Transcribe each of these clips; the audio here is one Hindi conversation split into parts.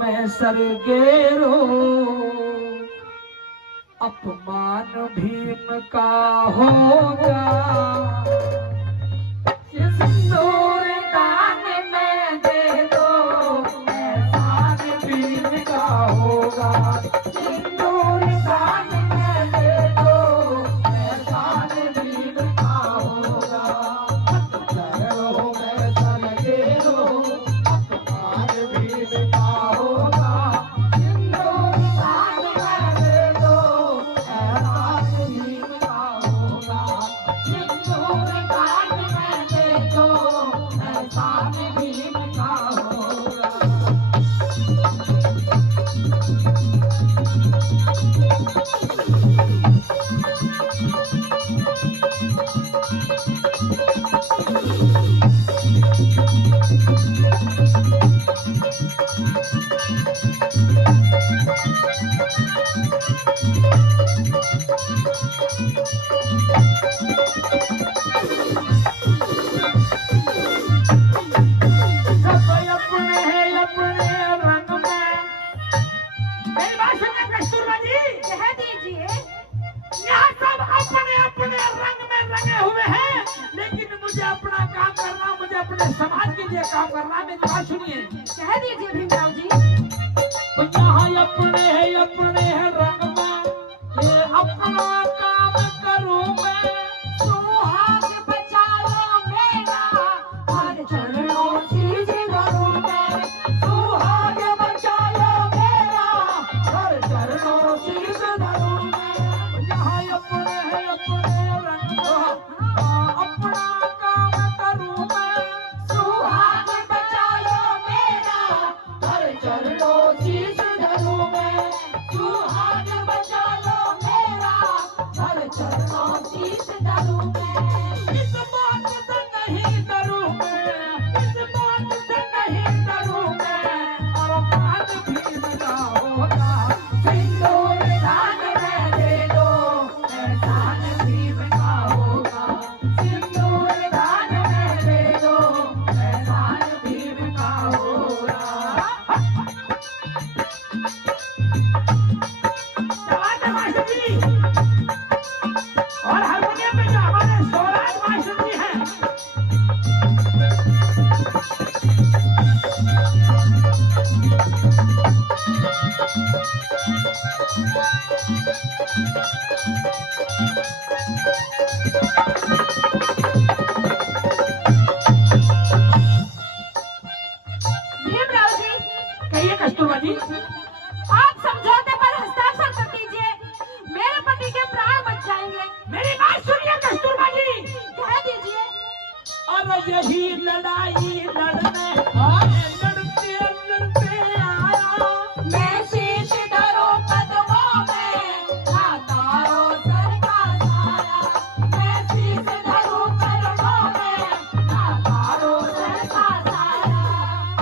मैं सरगेरो अपमान भीम का होगा। सिंदूर दान में दे दो एहसान भीम का होगा। सिंदूर दान में दे दो एहसान भीम का होगा। चलो मैं सरगेरो अपमान भीम का होगा। सिंदूर दान में दे दो एहसान भीम का होगा। सिंदूर दान में दे दो एहसान भीम का होगा। सब अपने हैं अपने रंग में। मेरी बात सुनिए कस्तूरबा जी, कह दीजिए। यहाँ सब अपने अपने रंग में रंगे हुए हैं, लेकिन मुझे अपना काम करना, मुझे अपने समाज के लिए काम करना है। मेरी बात सुनिए। कह दीजिए भीमराव जी। तो यहाँ अपने हैं रंग में, ये अपना काम करूं मैं। सुहाग बचा लो मेरा हर चरणों शीश धरूं मैं। सुहाग बचा लो मेरा हर चरणों शीश धरूं मैं। यहाँ अपने रंग में, अपना काम करूं मैं। सुहाग बचा लो मेरा हर चरणों शीश धरूं मैं। सुहाग बचा लो मेरा हर चरणों शीश धरूं मैं। इस बात से नहीं डरूं मैं, इस बात से नहीं डरूं मैं। अपमान भीम का होगा। सिंदूर दान में दे दो एहसान भीम का होगा। सिंदूर दान में दे दो एहसान भीम का होगा। जवान है मास्टर जी, और हारमोनियम पे जो हमारे स्वराज मास्टर जी हैं। भीमराव जी, कहिए कस्तूरबा जी। आप समझौते पर हस्ताक्षर कर दीजिए। मेरे पति के प्राण बच जाएंगे। मेरी बात सुनिए कस्तूरबा जी। कह दीजिए। और यही लड़ाई लड़ने आए, लड़ते लड़ते आया। मैं शीश धरूं कदमों में तारो सर का साया। मैं शीश धरूं कदमों में तारो सर का साया।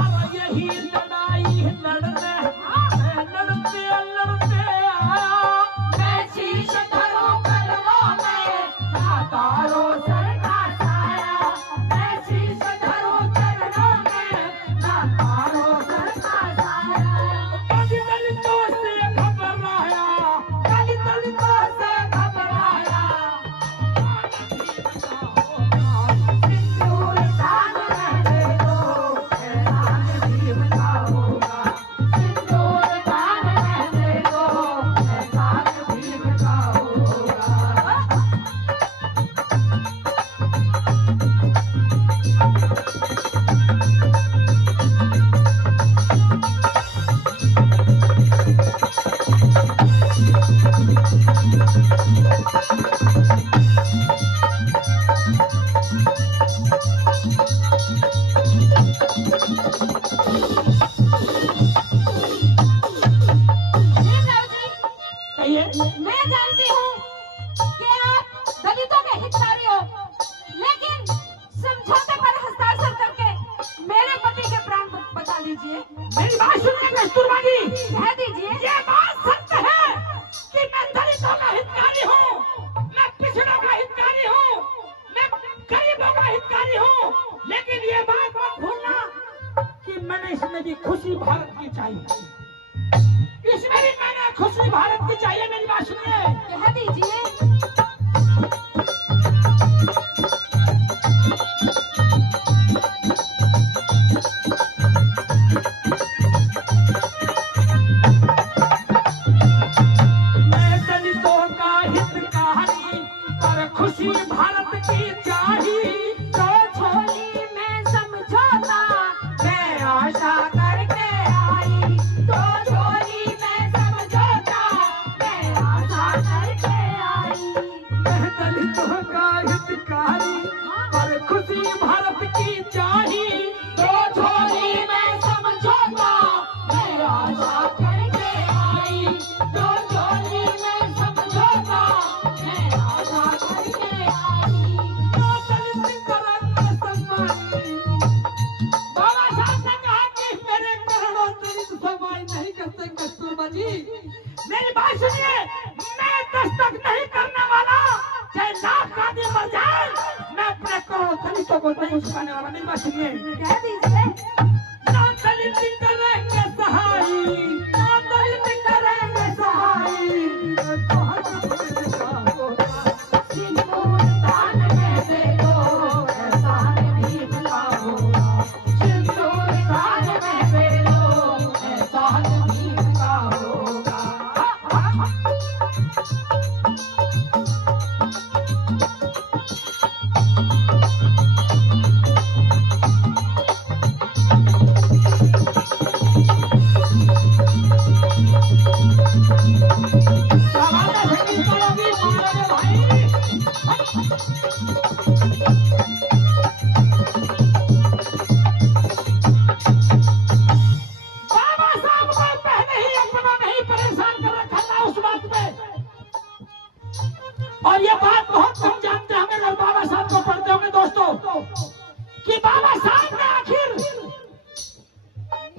और यही लड़ाई लड़ने आए, लड़ते लड़ते आया। मैं शीश धरूं कदमों में तारो सर का साया। मैं शीश धरूं चरणों में खुशी भारत की चाहिए, मेरी बात सुनिए। कह दीजिए। मैं दलितों का हितकारी, पर खुशी भारत की चाहिए। तो झोली में समझौता मैं आशा करके आई, तो झोली में समझौता मैं आशा करके आई। मैं दलितों का हितकारी, पर खुशी भारत की चाहिए। तो झोली में समझौता मैं आशा करके आई, तो झोली में समझौता मैं आशा करके आई। तो दलित करण सम्मानी। बाबा साहब ने कहा कि मेरे करोड़ों दलित समाज नहीं करते कस्तूरबा जी। मेरी बात सुनिए, मैं दस्तक नहीं करने वाला, चाहे लाख आदमी मर जाए, मैं अपने करोड़ों दलितों को नहीं उठाने वाला। मेरी बात सुनिए। कह दीजिए। ना दलित करेंगे सहाई, ना दलित करेंगे सहाई, तो हम दलित का होगा। सिंदूर दान में दे दो, एहसान भीम का होगा। सिंदूर दान में दे दो, एहसान भीम का होगा। सालाना भीम का होगी, मारे भाई। बाबा साहब को पहले ही अपना नहीं परेशान कर रखा था उस बात पे। और ये बात बहुत कम जानते होंगे अगर बाबा साहब को पढ़ते होंगे दोस्तों, कि बाबा साहब ने आखिर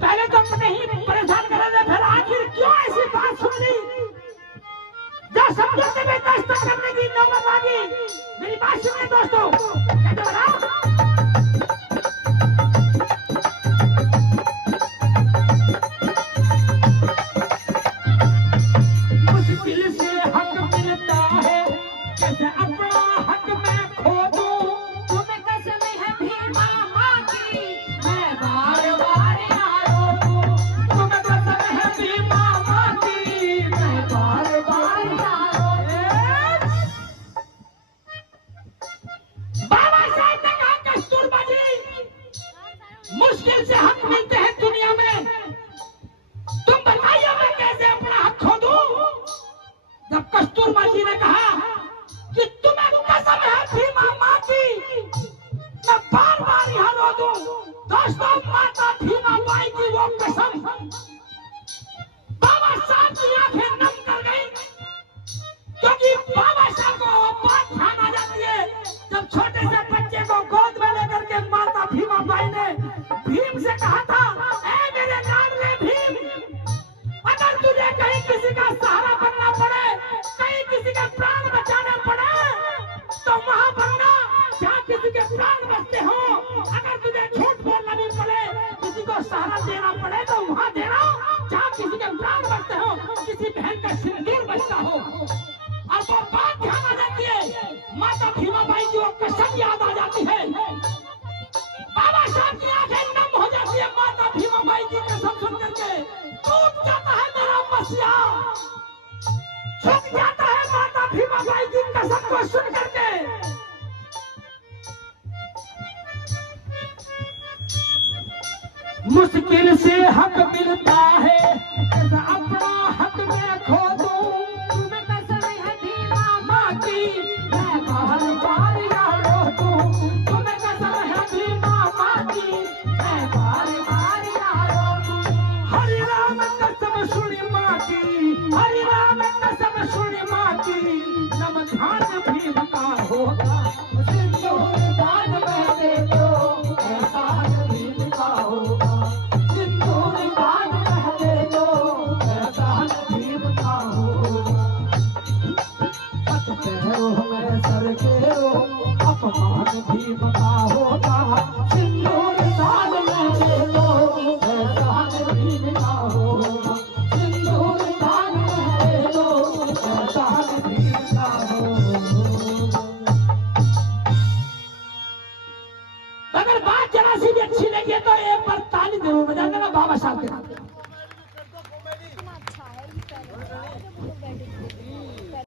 पहले तो अपने ही परेशान कर रहे थे, फिर आखिर क्यों ऐसी बात सुन ली जो समझौते में दस्तक करने की नौबत आ गई। मेरी बात सुनिए दोस्तों, कहते बताओ। मुश्किल से हक मिलता है, कैसे अपना हक मैं खो दूं। तुम्हें कसम है भीमा माँ की, मैं बार बार ना रोऊं। तुम्हें कसम है भीमा माँ की, मैं बार बार ना रोऊं। बाबा साहब ने कहा कस्तूरबा जी, मुश्किल से हक मिलते हैं दुनिया में, तुम बताइए मैं कैसे अपना हक खो दूं। जब कस्तूरबा जी ने कहा कि तुम्हें कसम है भीमा माँ की, मैं बार बार यहाँ रो दूं। दोस्तों, माता भीमा बाई की वो कसम, बाबा साहब की आंखें नम कर गई, क्योंकि बाबा साहब को वो बात ध्यान आ जाती है जब छोटे से बच्चे को गोद में लेकर के माता भीमा बाई ने भीम से कहा था, ऐ मेरे लाडले भीम, अगर तुझे कहीं किसी का सहारा बनना पड़े, कहीं किसी के प्राण बचाने पड़े, तो वहां बनना जहाँ किसी के प्राण बचते हो। अगर तुझे झूठ बोलना भी पड़े, किसी को सहारा देना पड़े, तो वहां देना जहाँ किसी के प्राण बचते हो, किसी बहन का सिंदूर बचता हो। और वो बात ध्यान आ जाती है, माता भीमा बाई की वो कसम याद आ जाती है। बाबा साहब की आंखें नम हो जाती है माता भीमा बाई की कसम सुन करके। टूट जाता है मेरा मसीहा, झुक जाता है माता भीमा बाई की कसम को सुन करके। मुश्किल से हक मिलता है, कैसे अपना हक मैं खो दूं। तुम्हें कसम है भीमा माँ की, मैं बार बार यहाँ रो दूं। तुम्हें कसम है भीमा माँ की, मैं बार बार यहाँ रो दूं। हरि राम कसम सुनी माँ की, हरि राम कसम सुनी माँ की, नम ध्यान भीम का होगा। सिंदूर दान में दे दो, एहसान भीम का होगा। सिंदूर दान में दे दो, एहसान भीम का होगा। पथ पैरों में सर केरो, अपमान भीम का होगा। सिंदूर दान में दे दो, एहसान भीम का होगा। सिंदूर दान में अगर बात जरा सी भी अच्छी लगी है तो एक बार ताली जरूर बजा देना बाबा साहब के नाम पे।